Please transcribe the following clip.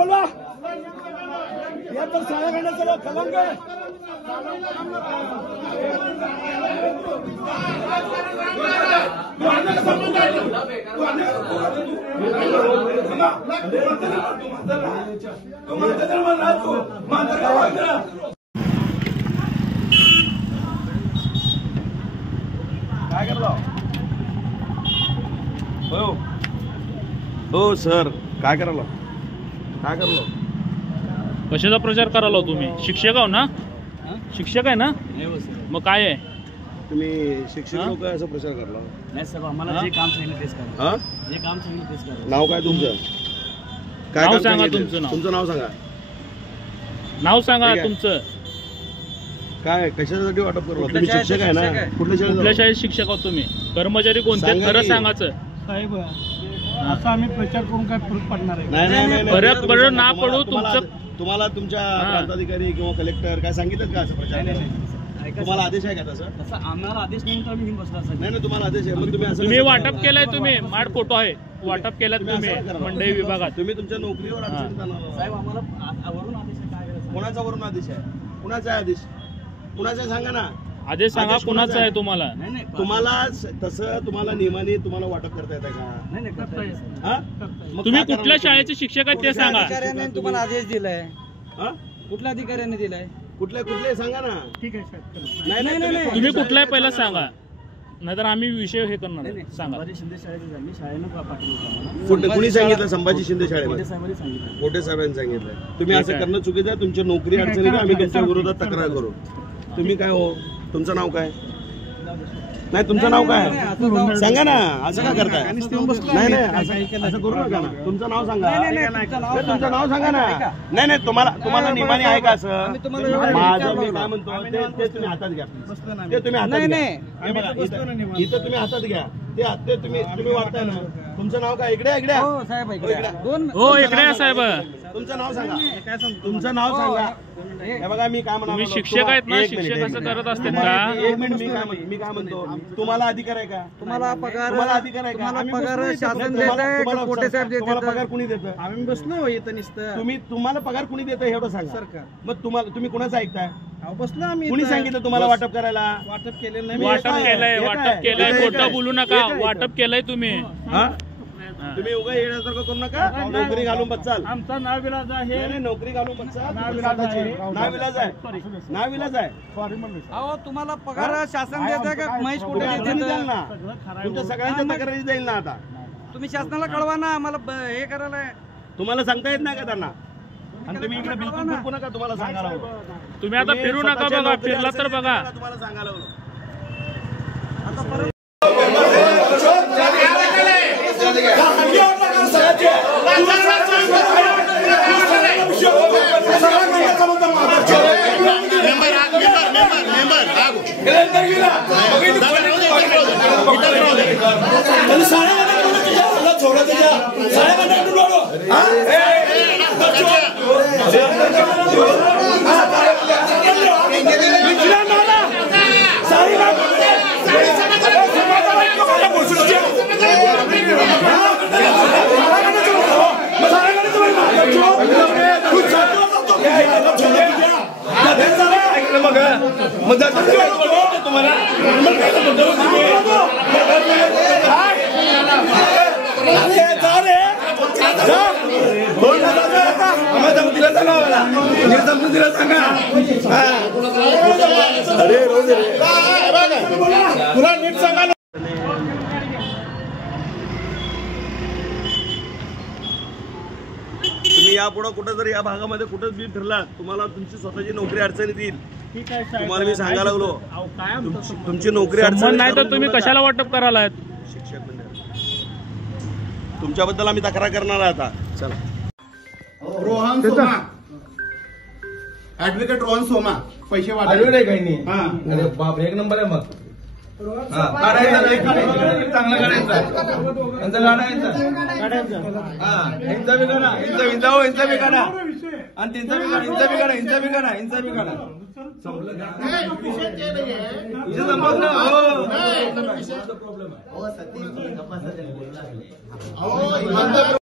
बोलवा या तर शाळा करण्याचं कलंक आहे. काय करलो हो सर काय करायला काय करलो कशाचा प्रचार करायला तुम्ही? शिक्षक आहो ना? शिक्षक आहे ना? मग काय आहे तुम्ही शिक्षक लोक असं प्रचार करला? नाही साहेब, आम्हाला जे काम सांगितलं तेच करा. जे काम सांगितलं तेच करा. नाव काय तुमचं? काय नाव काम सांगा सांगितलं? तुमचं नाव. तुमचं नाव सांगा. नाव सांगा तुमचं. काय कशासाठी वाटप करलो? तुम्ही शिक्षक आहे ना? कुठल्या शाळेत शिक्षक आहोत तुम्ही? कर्मचारी कोणते खरं सांगायचं साहेब. असं आम्ही प्रचार करून काय फरक पडणार आहे? नाही फरक पडू ना पडू तुमचं. तुम्हाला तुमच्या प्रांताधिकारी किंवा कलेक्टर काय सांगितलं का असं प्रचार? तुम्हाला आदेश आहे का तसं? तसं आम्हाला आदेश नाही तर आम्ही बसला साहेब. नाही तुम्हाला आदेश आहे. मग तुम्ही असं तुम्ही वाटप केलंय. तुम्ही माड फोटो आहे वाटप केलात तुम्ही मंडई विभागात. तुम्ही तुमच्या नोकरीवर अडचण करणार साहेब आम्हाला वरून आदेश आहे. काय करायचं? कोणाचा वरून आदेश आहे? कुणाचा आहे आदेश? कुणाचा सांगा ना. आदेश सांगा कुणाचा आहे तुम्हाला? नाही तुम्हाला तसं तुम्हाला नियमाने तुम्हाला वाटप करता येतं का? नाही करता येईल. तुम्ही कुठल्या शाळेचे शिक्षक आहेत ते सांगा. अधिकाऱ्याने तुम्हाला आदेश दिलाय? कुठल्या अधिकाऱ्याने दिलाय? कुठले सांगा ना. ठीक आहे साहेब. नाही तुम्ही कुठलाही पहिला सांगा, नाहीतर आम्ही विषय हे करणार. सांगा. संभाजी शिंदे शाळेत आम्ही शाळेनं पाठवलं. कुणी सांगितलं? संभाजी शिंदे शाळेमध्ये साहेबांनी सांगितलं. मोठे साहेबांनी सांगितलं. तुम्ही असं करणं चुकीचं आहे. तुमच्या नोकरी अडचणीला आम्ही तुमच्या विरोधात तक्रार करू. तुम्ही काय हो? तुमचं नाव काय? नाही तुमचं नाव काय सांगा ना. असं का करताय? नाही असं करू नका ना. तुमचं नाव सांगा. तुमचं नाव सांगा ना. नाही तुम्हाला नियमाने आहे का असं? माझं मी काय म्हणतो ते तुम्ही हातात घ्या. ते तुम्ही हातात घ्या. इथं तुम्ही हातात घ्या. ते तुम्ही वाटताय ना. तुमचं नाव काय? इकडे हो साहेब इकडे साहेब. तुमचं नाव सांगा. तुमचं नाव सांगा. हे बघा मी काय म्हणतो. तुम्ही शिक्षक आहेत ना? शिक्षक असं करत असतील का? एक मिनिट मी काय म्हणतो. तुम्हाला अधिकार आहे का? तुम्हाला पगार अधिकार आहे का? पगार शासन देत आहे का कोटे साहेब देत तुम्हाला पगार कुणी देतं? आम्ही बसलो इथं नुसतं. तुम्हाला पगार कुणी देतं एवढं सांगा. सरकार. मग तुम्ही कुणाचं ऐकताय? बसलो आम्ही. कुणी सांगितलं तुम्हाला वाटप करायला? वाटप केलेलं नाही. वाटप केलंय खोटं बोलू नका. वाटप केलंय तुम्ही. तुम्ही उगा येण्यासारखं करू नका. नोकरी घालून बचाल. आमचं नाव विलाज आहे. नाही नोकरी घालून बचाल. नाविलाज आहे. अहो तुम्हाला पगार शासन देत आहे का महेश कोटे द्याल ना. तुमच्या सगळ्यांच्या तक्रारी जाईल ना. आता तुम्ही शासनाला कळवा ना. आम्हाला हे करायला तुम्हाला सांगता येत नाही का त्यांना? आणि तुम्ही इकडे बिलकुल फिरू नका. तुम्हाला सांगायला तुम्ही आता फिरू नका. बघा फिरला तर बघा. तुम्हाला सांगायला तुला नीट सांगा. तुम्ही यापुढे कुठं जर या भागामध्ये कुठं बी फिरला तुम्हाला तुमची स्वतःची नोकरी अडचणीत येईल. तुम्हाला मी सांगायला लागलो तुमची नोकरी अडचण नाही तर तुम्ही कशाला वाटप करायला? शिक्षक तुमच्याबद्दल आम्ही तक्रार करणार आहे आता. चला. रोहन सोमा, ऍडव्होकेट रोहन सोमा पैसे वाढवले काही नाही. अरे बाप एक नंबर आहे. मग चांगला काढायचा यांचा बी काढा. यांचा बी काढा आणि त्यांचा बी काढा. यांचा बी काढा. संपलं.